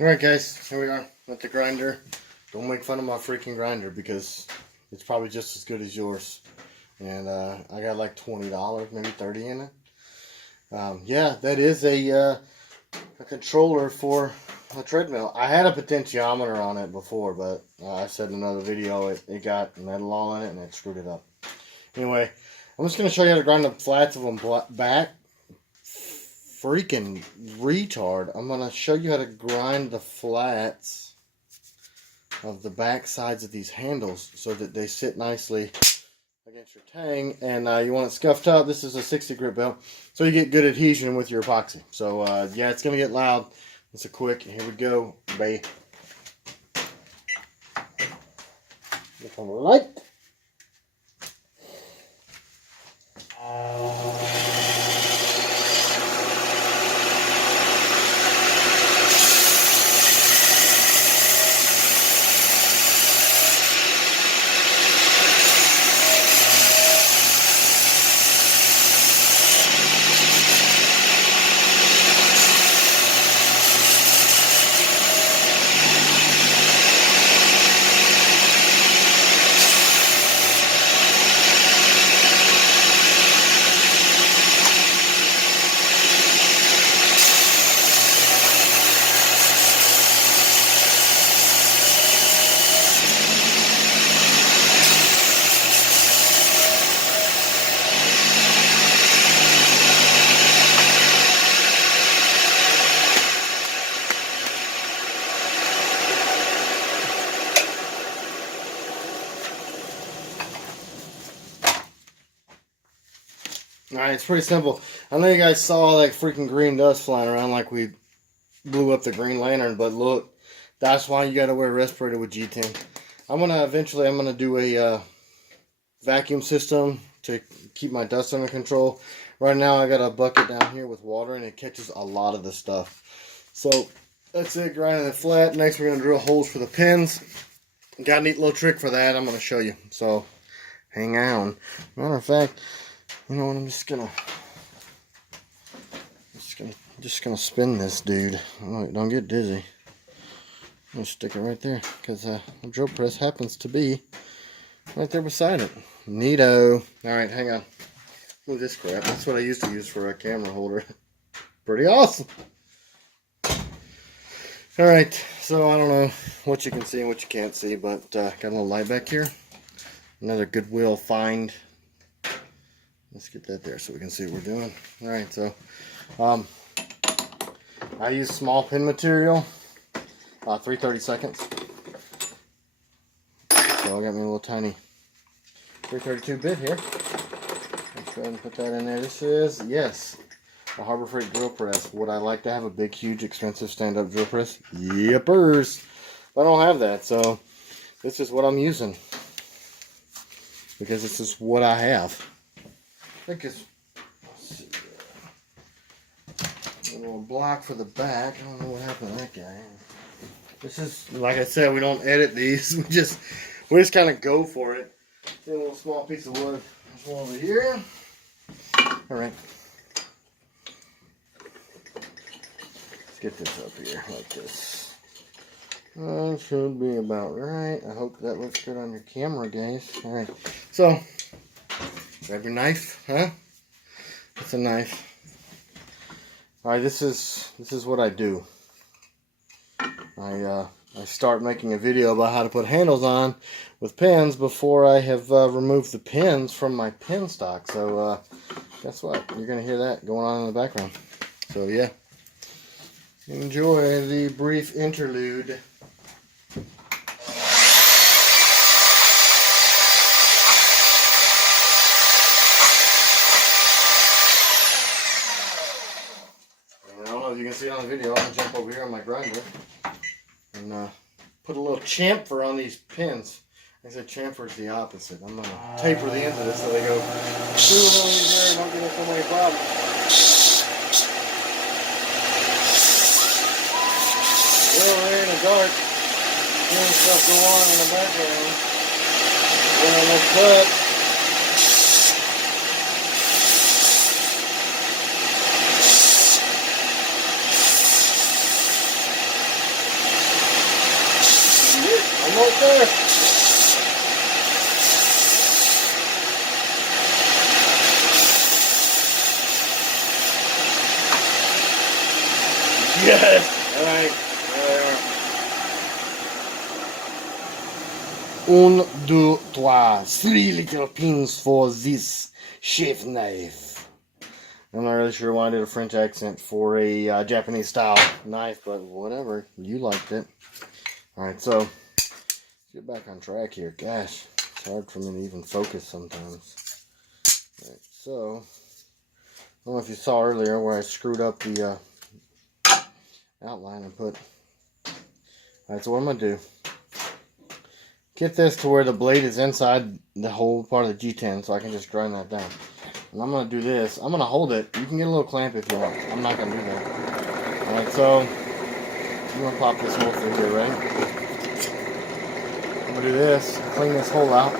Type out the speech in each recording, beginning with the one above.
Alright guys, here we are with the grinder. Don't make fun of my freaking grinder because it's probably just as good as yours. And I got like $20, maybe 30 in it. Yeah, that is a controller for a treadmill. I had a potentiometer on it before, but I said in another video it got metal all in it and it screwed it up. Anyway, I'm just going to show you how to grind the flats of them back. Freaking retard. I'm going to show you how to grind the flats of the back sides of these handles so that they sit nicely against your tang. And you want it scuffed up. This is a 60 grit belt, so you get good adhesion with your epoxy. So yeah, it's going to get loud. It's a quick, here we go, babe. Look on the light. Alright, it's pretty simple. I know you guys saw all that freaking green dust flying around like we blew up the Green Lantern, but look, that's why you gotta wear a respirator with G10. Eventually I'm gonna do a vacuum system to keep my dust under control. Right now I got a bucket down here with water and it catches a lot of the stuff. So that's it, grinding it flat. Next we're gonna drill holes for the pins. Got a neat little trick for that I'm gonna show you. So hang on. Matter of fact, you know what, I'm just gonna spin this dude. Oh, don't get dizzy. I'm gonna stick it right there because the drill press happens to be right there beside it. Neato. Alright, hang on. Look at this crap. That's what I used to use for a camera holder. Pretty awesome. Alright, so I don't know what you can see and what you can't see, but got a little light back here. Another Goodwill find. Let's get that there so we can see what we're doing. Alright, so I use small pin material, 3/32. So I got me a little tiny 332 bit here. Let's go ahead and put that in there. This is, yes, a Harbor Freight drill press. Would I like to have a big, huge, expensive stand-up drill press? Yepers. But I don't have that, so this is what I'm using. Because this is what I have. I think it's a little block for the back. I don't know what happened to that guy. This is, like I said, we don't edit these. We just kind of go for it. A little small piece of wood. There's one over here. All right. Let's get this up here like this. That should be about right. I hope that looks good on your camera, guys. All right. So, grab your knife, huh? It's a knife. All right, this is what I do. I start making a video about how to put handles on with pins before I have removed the pins from my pin stock. So guess what? You're gonna hear that going on in the background. So yeah, enjoy the brief interlude. You can see it on the video. I'm going to jump over here on my grinder and put a little chamfer on these pins. I said chamfer is the opposite. I'm going to taper the ends of this so they go through a little easier and don't give us so many problems. Well, we're in the dark. Hearing stuff go on in the background. Then I look cut. Almost there. Yes! Alright, there they are. 1, 2, 3. 3 little pins for this chef knife. I'm not really sure why I did a French accent for a Japanese style knife, but whatever. You liked it. Alright, so let's get back on track here. Gosh, it's hard for me to even focus sometimes. Alright, so I don't know if you saw earlier where I screwed up the outline and put. Alright, so what I'm going to do, get this to where the blade is inside the whole part of the G10 so I can just grind that down. And I'm going to do this. I'm going to hold it. You can get a little clamp if you want. I'm not going to do that. Alright, so I'm going to pop this hole through here, right? I'm going to do this. Clean this hole out.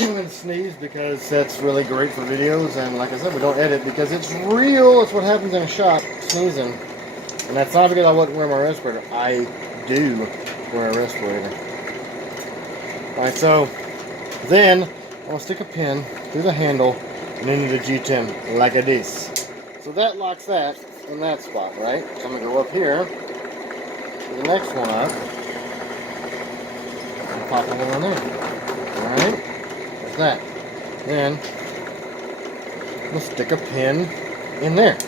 I'm going to sneeze because that's really great for videos. And like I said, we don't edit because it's real. It's what happens in a shop, sneezing. And that's not because I wouldn't wear my respirator. I do wear a respirator. Alright, so then I'm going to stick a pin through the handle and into the G10 like this. So that locks that in that spot, right? So I'm going to go up here to the next one up and pop a hole in there. Alright? There's that. Then I'm going to stick a pin in there.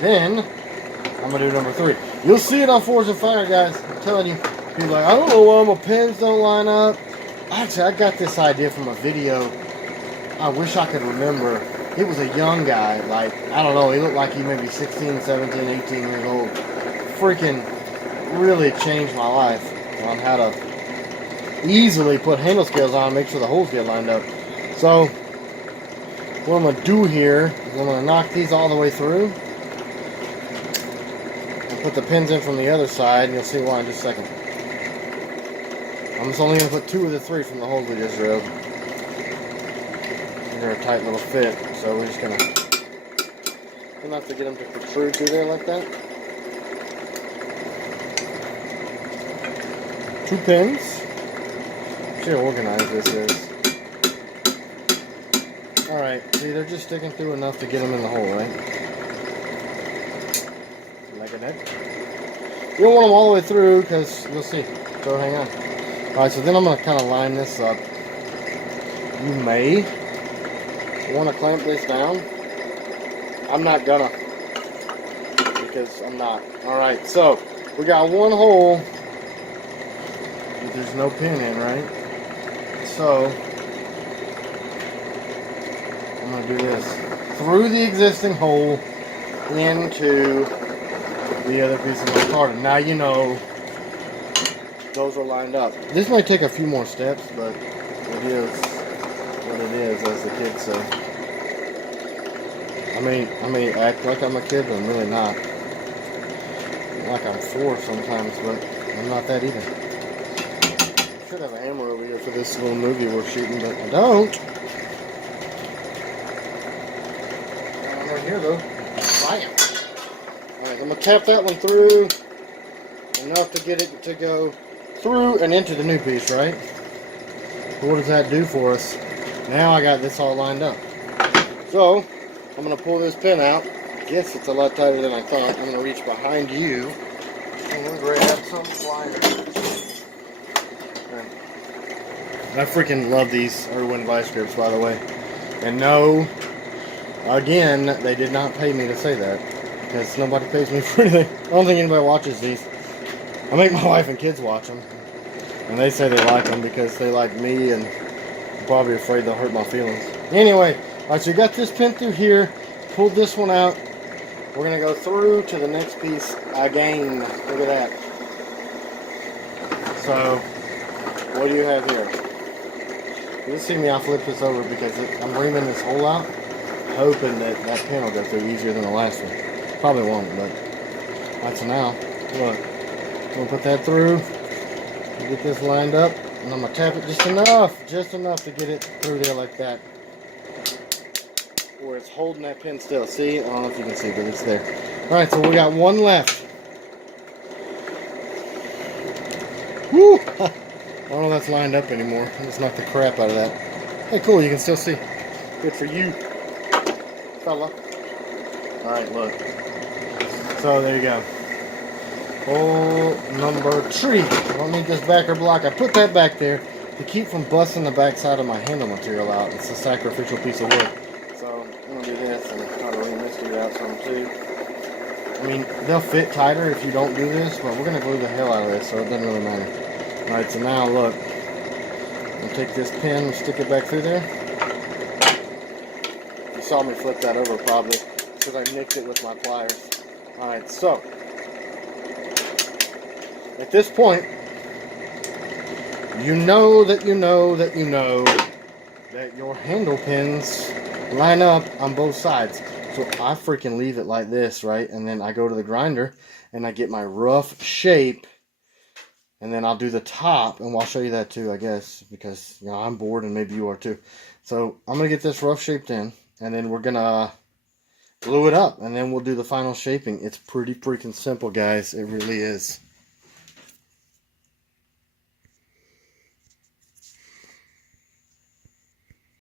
Then I'm going to do number 3. You'll see it on Forged in Fire, guys. I'm telling you. People are like, I don't know why my pins don't line up. Actually, I got this idea from a video. I wish I could remember. It was a young guy, like, I don't know, he looked like he may be 16, 17, 18 years old. Freaking really changed my life on how to easily put handle scales on and make sure the holes get lined up. So, what I'm going to do here is I'm going to knock these all the way through. And put the pins in from the other side, and you'll see why in just a second. I'm just only going to put 2 of the 3 from the holes we just drilled. They're a tight little fit, so we're just going to enough to get them to protrude through there like that. 2 pins. See how organized this is. Alright, see, they're just sticking through enough to get them in the hole, right? Like that. You don't want them all the way through, because you'll see. So hang on. Alright, so then I'm going to kind of line this up. You may want to clamp this down. I'm not gonna, because I'm not. Alright, so we got one hole that there's no pin in, right? So I'm going to do this through the existing hole into the other piece of my card. Now you know those are lined up. This might take a few more steps, but it is what it is, as the kids say. I may act like I'm a kid, but I'm really not. Like I'm 4 sometimes, but I'm not that either. I should have a hammer over here for this little movie we're shooting, but I don't. I'm right here though. Bam! Alright, I'm going to tap that one through enough to get it to go through and into the new piece, right? But what does that do for us? Now I got this all lined up. So, I'm going to pull this pin out. I guess it's a lot tighter than I thought. I'm going to reach behind you and grab some pliers. I freaking love these Irwin vice grips, by the way. And no, again, they did not pay me to say that. Because nobody pays me for anything. I don't think anybody watches these. I make my wife and kids watch them. And they say they like them because they like me, and I'm probably afraid they'll hurt my feelings. Anyway, alright, so you got this pin through here. Pulled this one out. We're going to go through to the next piece again. Look at that. So, what do you have here? You'll see me, I'll flip this over because I'm reaming this hole out, hoping that that pin will go through easier than the last one. Probably won't, but alright, so now, look. I'm going to put that through. Get this lined up, and I'm going to tap it just enough to get it through there like that. Where it's holding that pin still. See? I don't know if you can see, but it's there. Alright, so we got one left. Woo! I don't know if that's lined up anymore. Let's knock the crap out of that. Hey, cool, you can still see. Good for you, fella. Alright, look. So, there you go. Hole number 3. I don't need this backer block. I put that back there to keep from busting the backside of my handle material out. It's a sacrificial piece of wood. So, I'm going to do this and try to wring this dude out some too. I mean, they'll fit tighter if you don't do this, but we're going to glue the hell out of this, so it doesn't really matter. Alright, so now look. I'll take this pin and stick it back through there. You saw me flip that over probably, because I nicked it with my pliers. Alright, so at this point, you know that your handle pins line up on both sides. So I freaking leave it like this, right? And then I go to the grinder and I get my rough shape. And then I'll do the top, and I'll show you that too, I guess, because you know I'm bored and maybe you are too. So I'm gonna get this rough shaped in, and then we're gonna glue it up, and then we'll do the final shaping. It's pretty freaking simple, guys. It really is.